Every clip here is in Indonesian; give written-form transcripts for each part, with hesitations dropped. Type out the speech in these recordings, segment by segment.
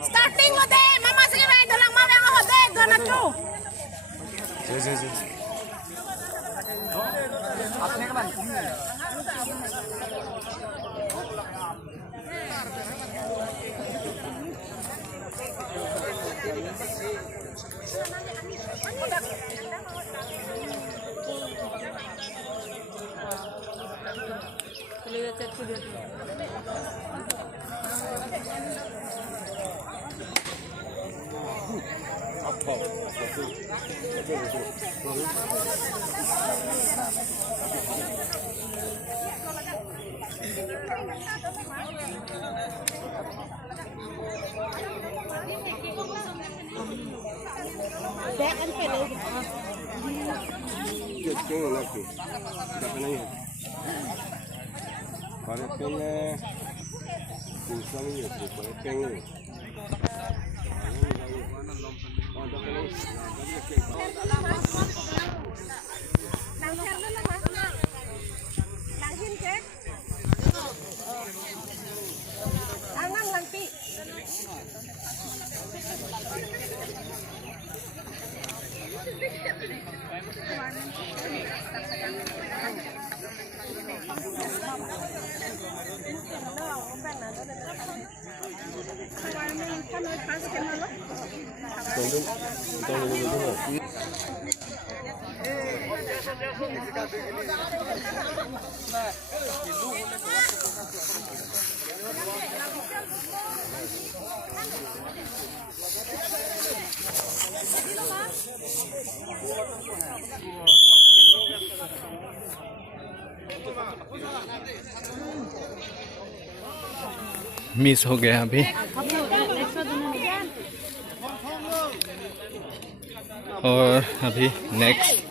Starting mo de, mama sige ba ito lang mama ako de, doon na to. जी अपने के बाद क्यों ना लगती नहीं है पर पेंगे इंसान ही है पर पेंगे मिस हो गया अभी और अभी नेक्स्ट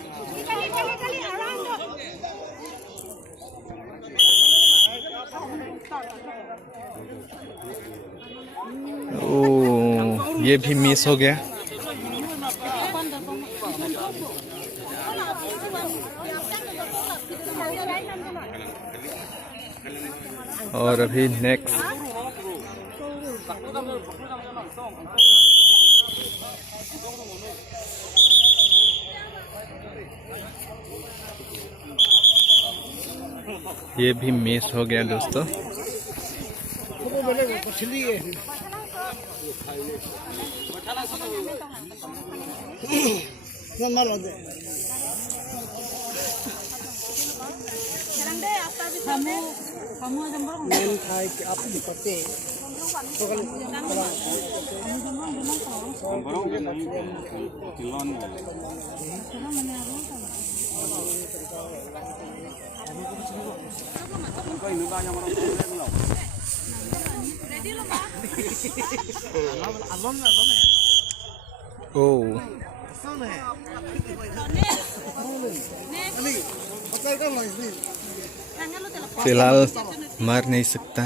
ओ ये भी मिस हो गया और अभी नेक्स्ट ये भी मिस हो गया दोस्तों ओ फिलहाल मार नहीं सकता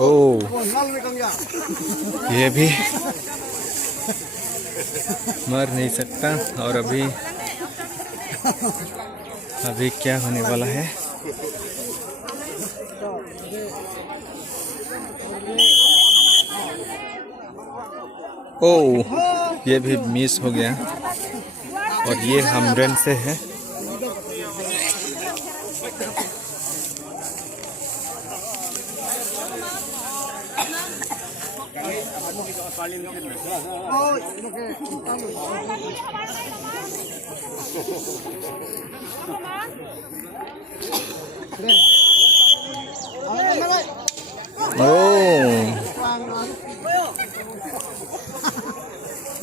ओ ये भी मर नहीं सकता और अभी क्या होने वाला है ओ ये भी मिस हो गया और ये हम रन से है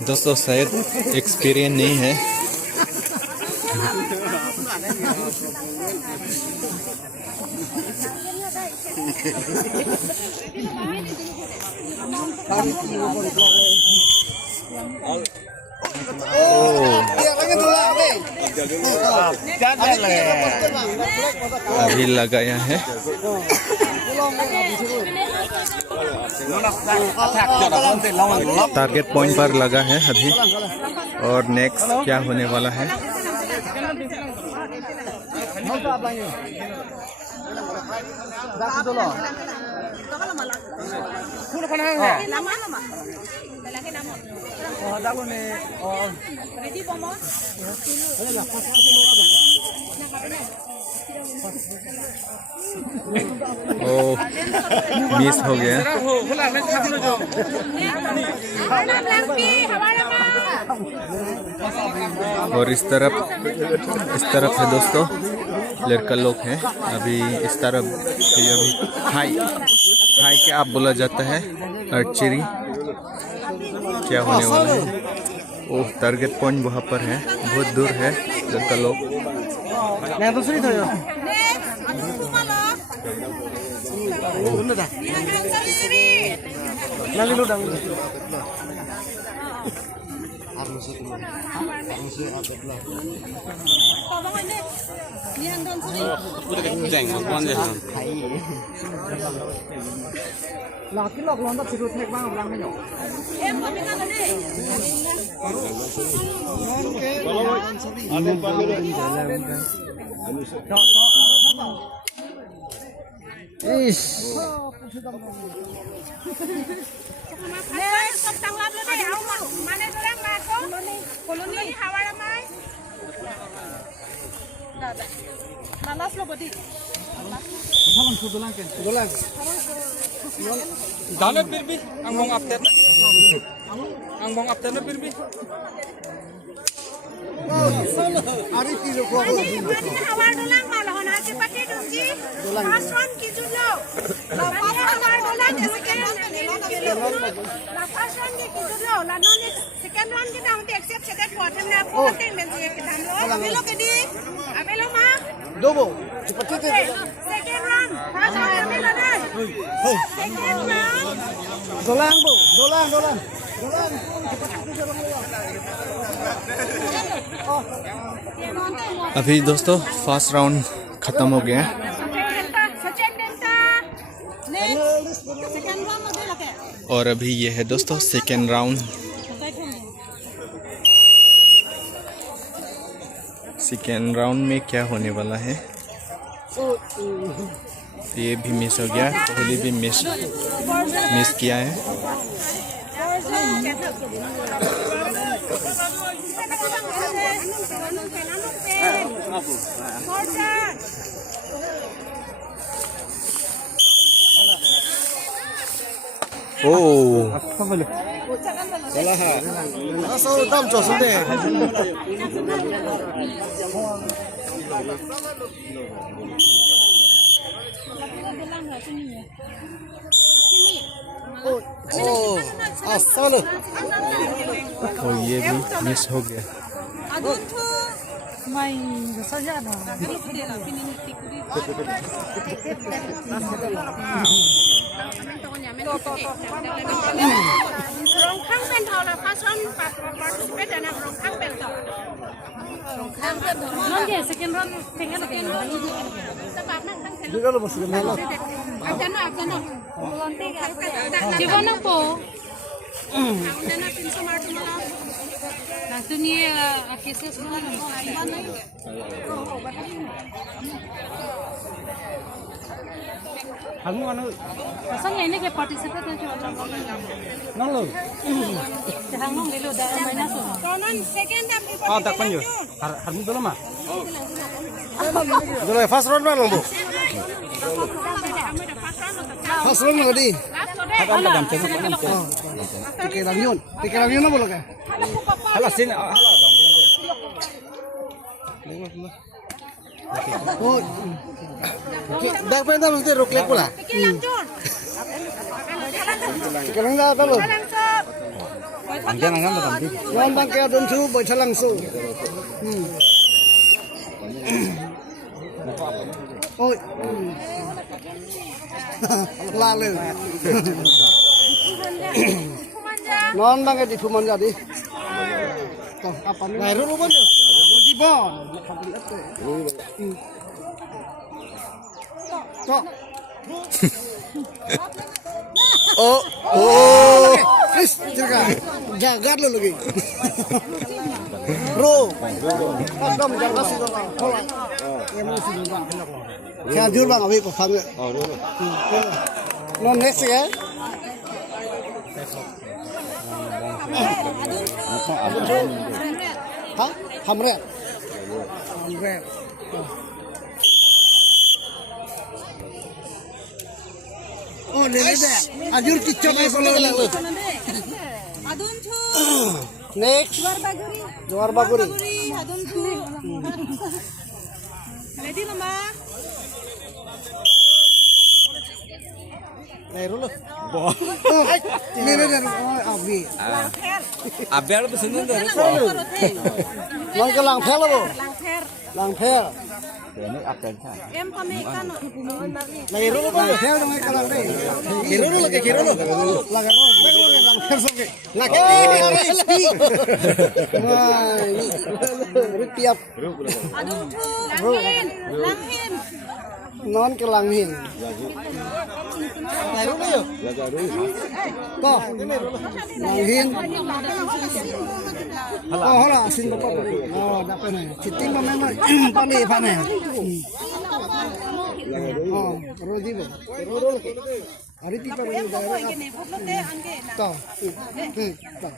दोस्तों शायद एक्सपीरियंस नहीं है अभी लगाया है टारगेट पॉइंट पर लगा है अभी और नेक्स्ट क्या होने वाला है ओ मिस हो गया और इस तरफ है दोस्तों लड़का लोग हैं अभी इस तरफ ये अभी हाई क्या आप बोला जाता है आर्चरी क्या होने वाला है वो टारगेट पॉइंट वहाँ पर है बहुत दूर है लड़का लोग Dalam pirbi, ang mong update na pirbi. अभी दोस्तों फर्स्ट राउंड खत्म हो गया और अभी ये है दोस्तों सेकेंड राउंड में क्या होने वाला है ये भी मिस हो गया पहले भी मिस किया है और ये भी मिस हो गया First round mana bu? First round mana di? Tiket avion na boleh kan? Halah sini, halah dong. Oh, dah pernah mesti roklek pula. Tiket langgar apa lo? Angkat macam tu. Jangan bangkai adun su, boleh langsung. Oh, lalu. Non bangkai di Pumanja di. to apa nih? Nah, ru bon. Di bon. Kok. Oh, oh. Wis, jagat lo lagi. Ro. Adam jaga sih to. Hola. Emosi juga. Kaya jur bang abi paham ya. No next ya. Hah? Hamret. Hamret. Oh, lele deh. Ajur kicau ay boleh lele. Adun thu. Next. Juar baguri. Adun thu. Ready mama? Lele lo. Lele deh. Abi. Abiar pesan tu. Lang ke lang phel lo. Langfer. Lang phel. Em pamikan no. Lagi ro lo bang. Phel dong ke lang deh. Kiro lo lagi kiro lo. Lang ro. Lang phel sokek. Lagi ni. Wah, ini tiap. Adun thu. Langhin. Langhin. Non ke langhin. Lagi ro yo. Toh. Langhin. Oh, hola, sin bapak. Oh, dapat nih. Citing pa memang pali pa nih. Oh, rodi ba? Rodi. Hari tipa rin daerah. Toh. Toh.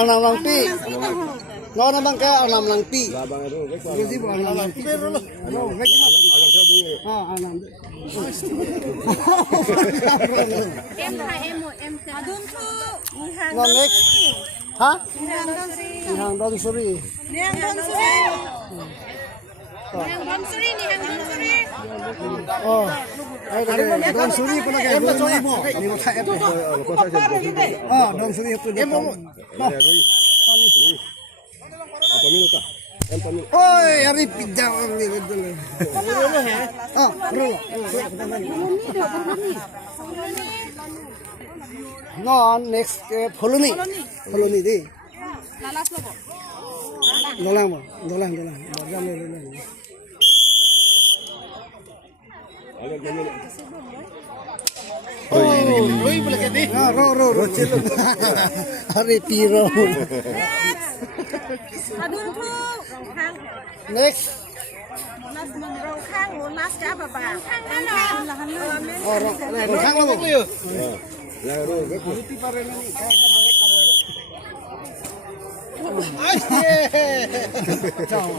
Anam lang pi. No na bang ka anam lang pi. Rodi ba anam lang pi? No, wek na. Ah, anam. Adun thu. No next. Ha? Nihang don suri. Ihang don suri. Nihang don suri. Nihang don suri. Nihang don suri. Oh. Ay, don suri pala kay don mo. Ni mo ta eto. Oh, don suri itu dia. Oi, hari pijak orang ni dulu. Oh, bro. No, next Poloni. Poloni di. Lalas lo po. Dolang mo. Dolang. Bajam le. Oi, boleh ke di? Ah, ro. Hari piro. Adun thu. Khang. Next. Monas menro khang. Monas ka apa ba? Khang mana? Oh, ro. Kang lo. Hari tipa ren ni.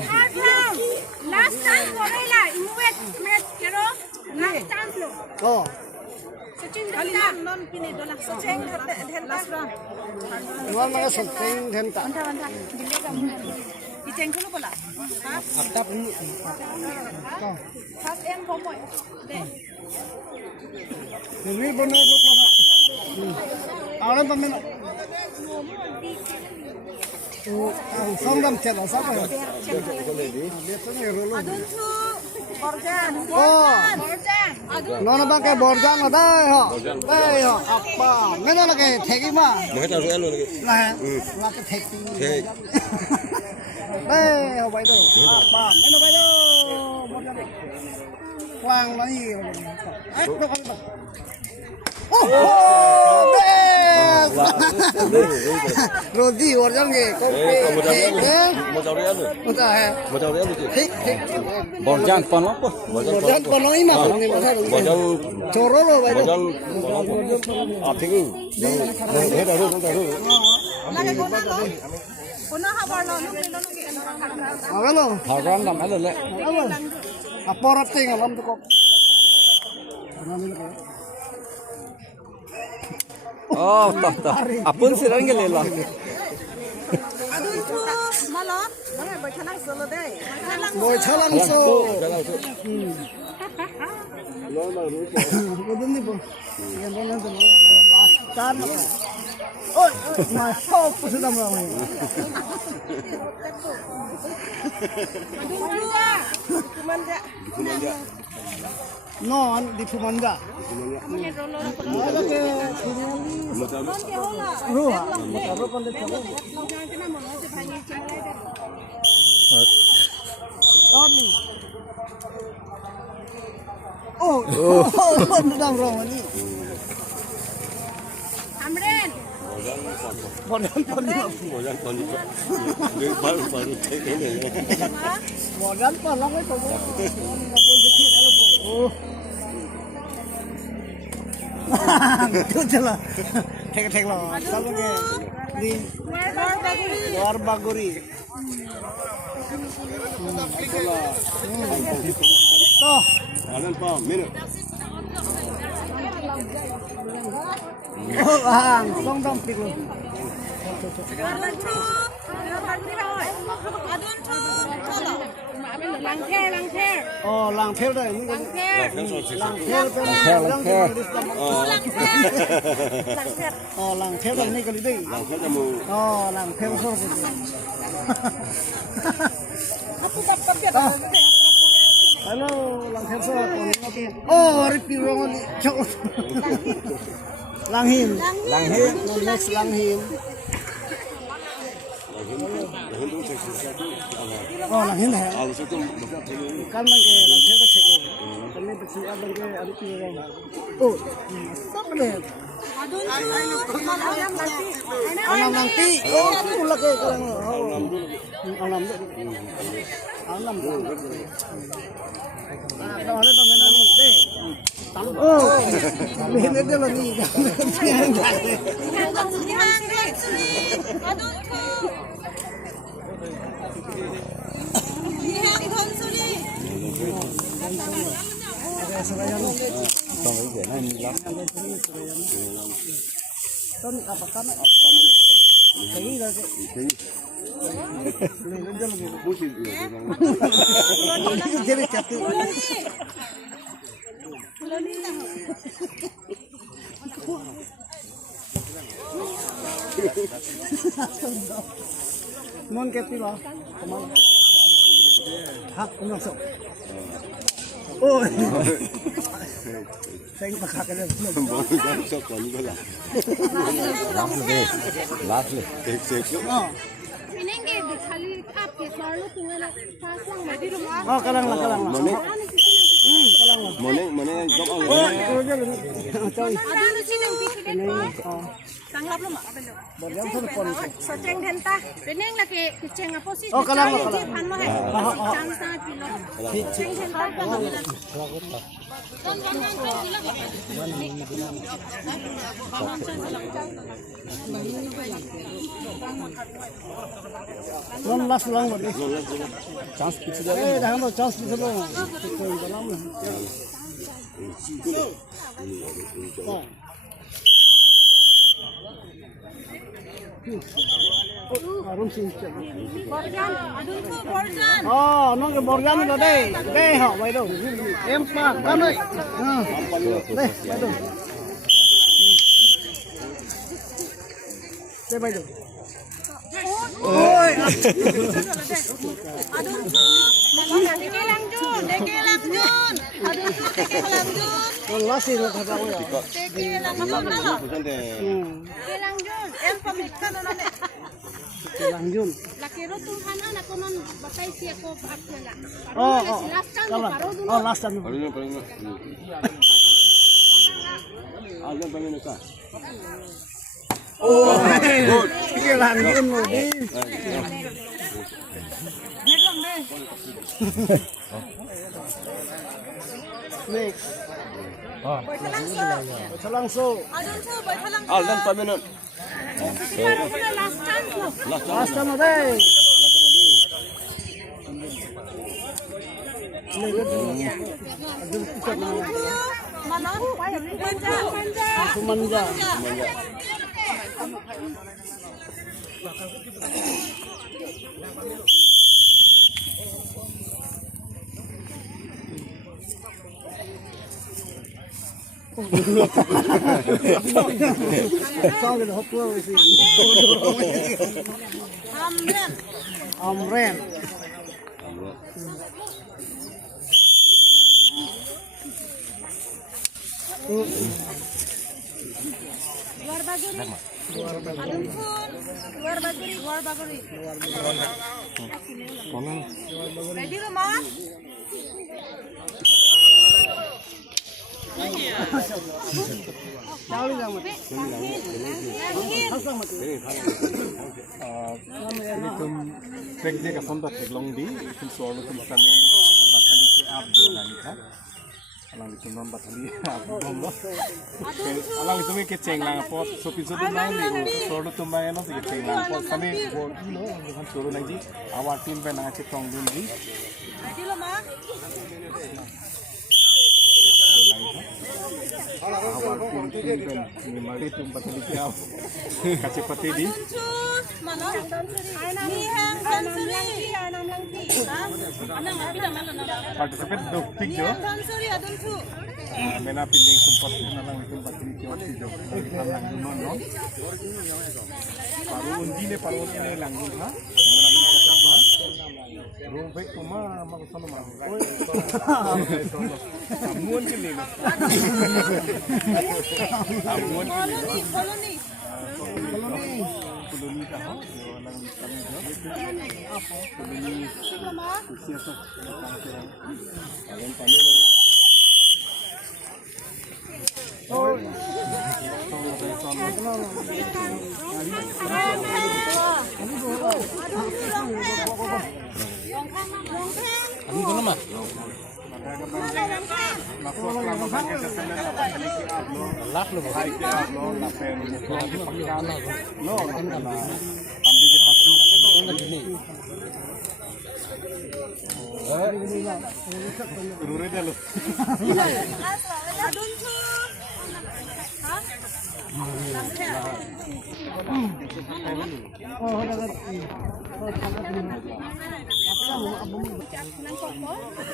Hard round. Last chance ko rin la. Imuwet. Met. Kero. Last chance lo. Oh. Sachin dala. Non pinidola. Sachin last round. No mga something henta. Banta. Dili ka mo. Icheng ko pala. Ha? Atap ni. Oh. Fast em po mo. De. Ini benar lo para. Orang pamen. Sangam chela siapa ya? Biasanya rolo. Adun thu. Borjan. Oh. Borjan. Adun. Nona bang ke borjan ada ho. Dai ho. Apa? Mana lagi theki ma? Mau kita rugi lu lagi. Lah. Lah ke theki. Dai ho bai do. Apa? Mana bai do? Borjan. Quang lagi. Eh, kau apa? Oh, best. Rodi borjan ke. Kopi. Mau cari anu. Udah ya. Mau cari anu. Thik. Borjan pon apa? Borjan panoi mah ni masa dulu. Borjan Coro lo bai do. ating. Ini dah ru. Lagi ko na lo. Kuna habar lo. Nung ki ano ka. Apa lo? Haram lam ada le. Apa? Apa rating alam tu kok? Oh, tak. Apun sirang ke lela. Adun thu. Malot. Mana ba chanang solo de. Boy chalang so. Bodon ni bo. Yan bo na to. Last time. Ôi, mà sao có sự đâm vào này? Non di Fumanda. Ruha, motor pandai chalo. Tony. Oh, đâm vào này. Amren. Modern Tony. Modern pa lang ito. Itu jelas. Tek lo. Sabu ke di luar Baguri. Toh. Alan pa, minute. Oh, song dong pik lo. Oh, lang theo đây. Oh, lang theo đây này cái gì? Oh, lang theo sao vậy? Hello, lang theo sao? Oh, repeat wrong ni. Lang him. Next lang him. Oh, lang him hai. Kan mang ke lang theo tak cek. Kan ni besi abang ke ada pilih. Oh, tak boleh. Anam nanti. Oh, pula ke kalang. Anam dulu. Ada tu mana ni? Oh, ini dia lagi. Jadi catu. Mon kepi lah, kemana? Hak masuk. Oh, saya pakai kan? Masuk kalau ni lah. Last le. Oh, Pinenge dikhali kap ke sarlu tungala pasang madi rumah. oh kalang lah. Kalang lah. Mana job Oh, kerja ni. Coy. Ada lu sinang pikir Oh, sanglap lu mak abelo. berjam sana pon. Soceng dhenta. Pineng laki kiceng apa sih? Oh, kalang lah. Pan mah. Cang sa pilo. Kiceng dhenta kan. Non last lang mo. chance kichu Dah mo chance bisa lo. Koi dalam. Oh. Arun sing. Borjan, adun ko Borjan. Oh, nong ke Borjan lo deh. Deh ha, bai do. Empat kan oi. Deh, bai do. Deh bai do. Oi. Adun ko. Deke langjun. Adun ko deke langjun. Oh, last lo kata oi. Deke langjun lo. bukan deh. Deke langjun. Em pamikan na ne. Langjun. Laki ro tuhanan ako non batay siya ko akla. Oh, Last time kalah. paro dulu. Oh, last time. Paling. Alan paling nak. Oh, cái langjun lo đi. Next. Selangso. Alan paling. Paro pula last time ko. Last time deh. Mana? Manja. Sumanja. Sao cái hộp cua vậy? Amren. Luar baguri. Luar baguri. Ready rumah? तुम ट्रैक जगह फोन पर take long दी तुम सोर तुम कमी बथली के आप दो नहीं था अलग तुम हम बथली आप बोल लो अलग तुम्हें के चेंगलांग पॉट सोपी सोपी नहीं नहीं सोर तुम बाय ना तो के चेंगलांग पॉट कमी वो लो हम सोर नहीं जी आवार टीम पे ना चे टोंग दूँ जी Ready rumah? आवार टीम पे निमाड़ी तुम बथली के आओ कच्चे पत्ते दी Mana? Nihang Dhansuri. पार्टिसिपेट दो ठीक जो Nihang Dhansuri aduntu. मैंने पिलिंग तुम पत्ते ना लंग तुम बथली के और जो हम लंग नो नो paru undi ne paru undi ne lang ha menamin kota ba ro bai kuma ma ko sono ma oi amuan ke le na amuan Koloni. koloni ka ha lang kami jo koloni Rumah? siapa yang tanya lo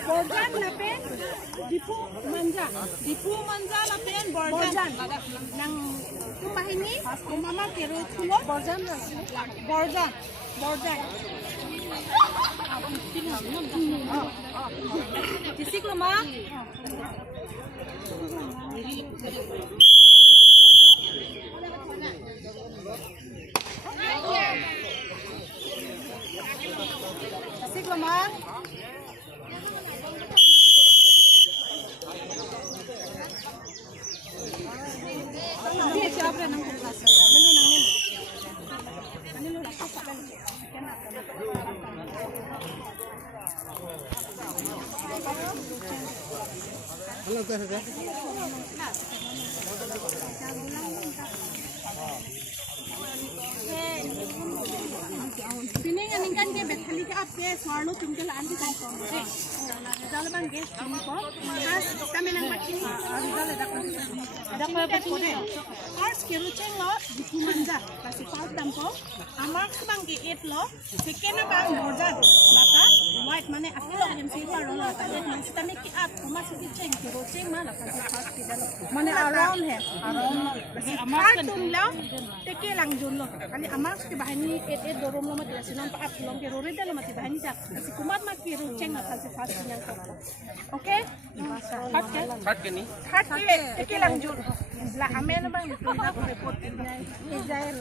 Borjan lapen Dipu Manja lapen Borjan nang kumahini kumama kero tulo Borjan Tisik lama Tisik lama Dia siapa yang nang kelas? Melu nang ni. Melu lah apa kan? Halo teh. Sini yang ingkan ke betali ke apa? Suarlo tinggal anti kan kau. Rizal bang guys, ini kau. As kami nang makin. Rizal ada kau. Ada kau apa kau deh? As keruceng lo Dipu Manja. Kasih kau tampo. Amak bang ke eight lo. Second bang Borjan. Lata white mana akilo yang siapa lo lata. Yang kami ke up. Kuma sih ceng keruceng mana kasih kau tidak lo. Mana around he. Amak tum lo. Teki lang jun lo. Kali amak ke bahan ni eight dorong lo mati. Sinon pa up long keruri dah lo mati bahan ni dah. Kasih kumat mak keruceng kasih fast yang kau. Okay? Hot ke ni? Hot ke. Teki lang jun. Lah amen bang. Report. Israel.